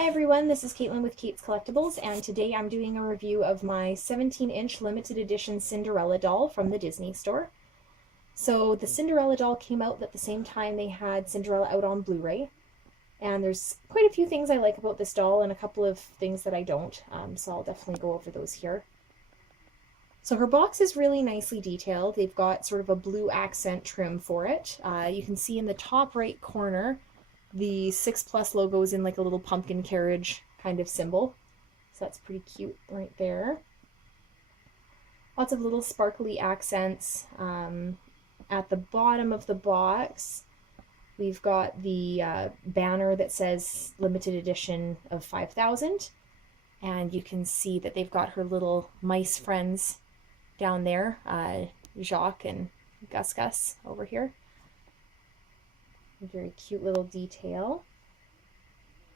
Hi everyone, this is Caitlin with Kait's Collectibles, and today I'm doing a review of my 17-inch limited edition Cinderella doll from the Disney store. So the Cinderella doll came out at the same time they had Cinderella out on Blu-ray, and there's quite a few things I like about this doll and a couple of things that I don't, so I'll definitely go over those here. So her box is really nicely detailed. They've got sort of a blue accent trim for it. You can see in the top right corner the 6+ logo is in like a little pumpkin carriage kind of symbol. So that's pretty cute right there. Lots of little sparkly accents. At the bottom of the box, we've got the banner that says limited edition of 5,000. And you can see that they've got her little mice friends down there, Jacques and Gus Gus over here. A very cute little detail.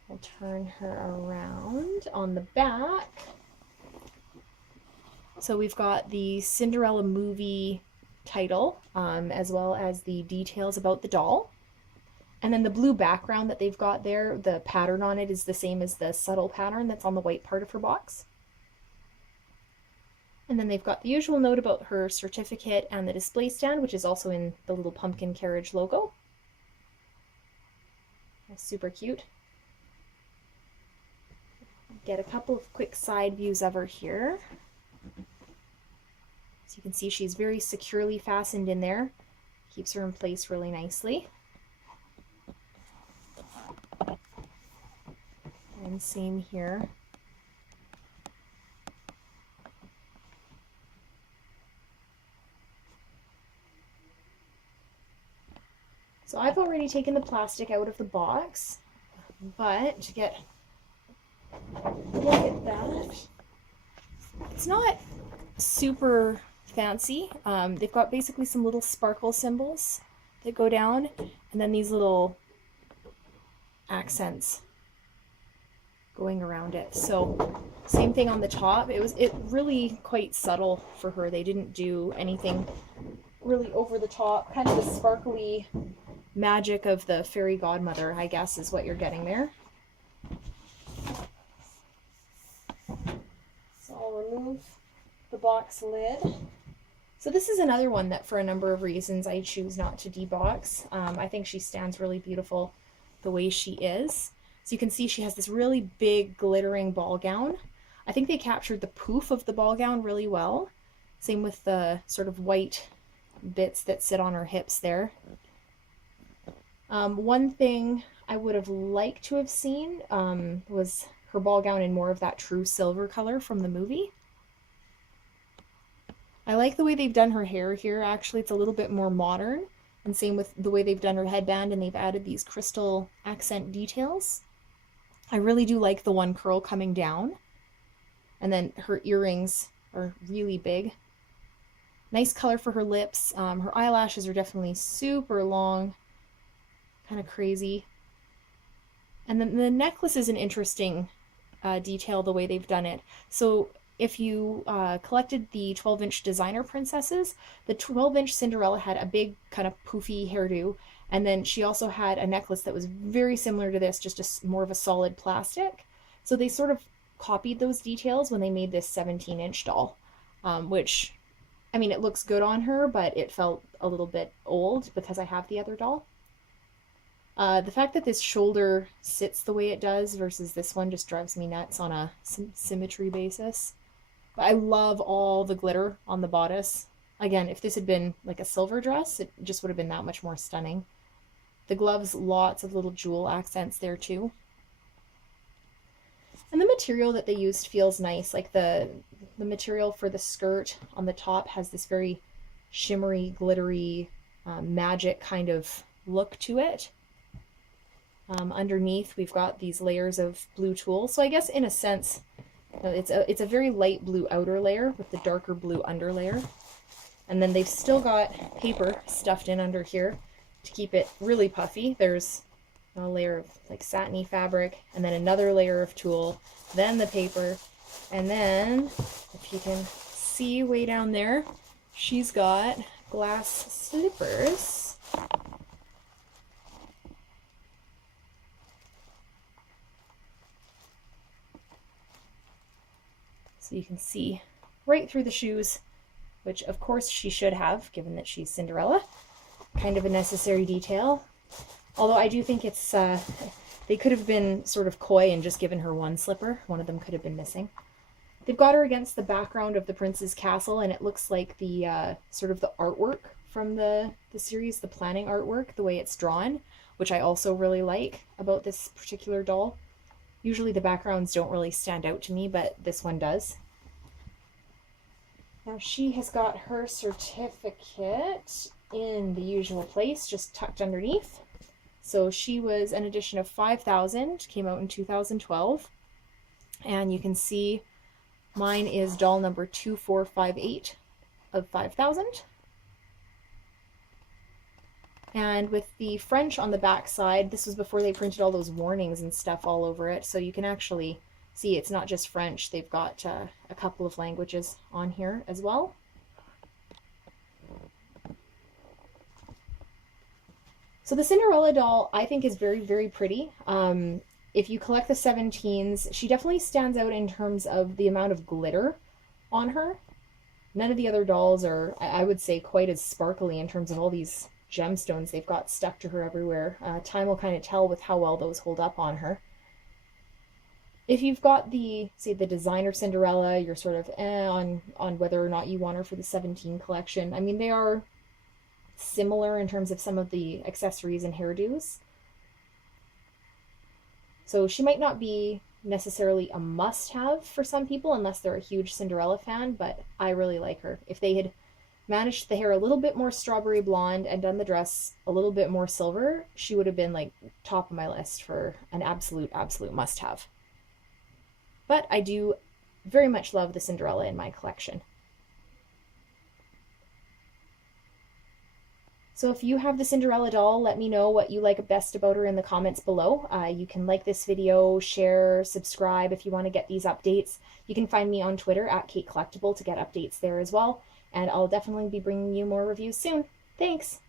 I'll turn her around on the back. So we've got the Cinderella movie title, as well as the details about the doll. And then the blue background that they've got there, the pattern on it is the same as the subtle pattern that's on the white part of her box. And then they've got the usual note about her certificate and the display stand, which is also in the little pumpkin carriage logo. Super cute. Get a couple of quick side views of her here. So you can see she's very securely fastened in there. Keeps her in place really nicely. And same here. So I've already taken the plastic out of the box, but to get a look at that, it's not super fancy. They've got basically some little sparkle symbols that go down, and then these little accents going around it. So same thing on the top. It really quite subtle for her. They didn't do anything really over the top. Kind of the sparkly magic of the fairy godmother, I guess, is what you're getting there. So I'll remove the box lid. So this is another one that for a number of reasons I choose not to debox. I think she stands really beautiful the way she is. So you can see she has this really big glittering ball gown. I think they captured the poof of the ball gown really well. Same with the sort of white bits that sit on her hips there. One thing I would have liked to have seen was her ball gown in more of that true silver color from the movie. I like the way they've done her hair here. Actually, it's a little bit more modern, and same with the way they've done her headband, and they've added these crystal accent details. I really do like the one curl coming down, and then her earrings are really big. Nice color for her lips. Her eyelashes are definitely super long, kind of crazy. And then the necklace is an interesting detail the way they've done it. So if you collected the 12-inch designer princesses, the 12-inch Cinderella had a big kind of poofy hairdo, and then she also had a necklace that was very similar to this, just more of a solid plastic. So they sort of copied those details when they made this 17-inch doll, which, I mean, it looks good on her, but it felt a little bit old because I have the other doll. The fact that this shoulder sits the way it does versus this one just drives me nuts on a symmetry basis. But I love all the glitter on the bodice. Again, if this had been like a silver dress, it just would have been that much more stunning. The gloves, lots of little jewel accents there too. And the material that they used feels nice. Like the material for the skirt on the top has this very shimmery, glittery, magic kind of look to it. Underneath we've got these layers of blue tulle. So I guess in a sense it's a very light blue outer layer with the darker blue under layer. And then they've still got paper stuffed in under here to keep it really puffy. There's a layer of like satiny fabric, and then another layer of tulle, then the paper, and then if you can see way down there, she's got glass slippers. So you can see right through the shoes, which of course she should have, given that she's Cinderella. Kind of a necessary detail. Although I do think it's, they could have been sort of coy and just given her one slipper. One of them could have been missing. They've got her against the background of the prince's castle, and it looks like the sort of the artwork from the series, the planning artwork, the way it's drawn, which I also really like about this particular doll. Usually the backgrounds don't really stand out to me, but this one does. Now she has got her certificate in the usual place, just tucked underneath. So she was an edition of 5,000, came out in 2012. And you can see mine is doll number 2458 of 5,000. And with the French on the back side, this was before they printed all those warnings and stuff all over it. So you can actually see it's not just French. They've got a couple of languages on here as well. So the Cinderella doll, I think, is very, very pretty. If you collect the 17s, she definitely stands out in terms of the amount of glitter on her. None of the other dolls are, I would say, quite as sparkly in terms of all these gemstones they've got stuck to her everywhere. Time will kind of tell with how well those hold up on her. If you've got the, say, the designer Cinderella, you're sort of on whether or not you want her for the 17 collection. I mean, they are similar in terms of some of the accessories and hairdos. So she might not be necessarily a must-have for some people unless they're a huge Cinderella fan, but I really like her. If they had managed the hair a little bit more strawberry blonde and done the dress a little bit more silver, she would have been like top of my list for an absolute must-have. But I do very much love the Cinderella in my collection. So if you have the Cinderella doll, let me know what you like best about her in the comments below. You can like this video, share, subscribe if you want to get these updates. You can find me on Twitter at Kait Collectible to get updates there as well. And I'll definitely be bringing you more reviews soon. Thanks!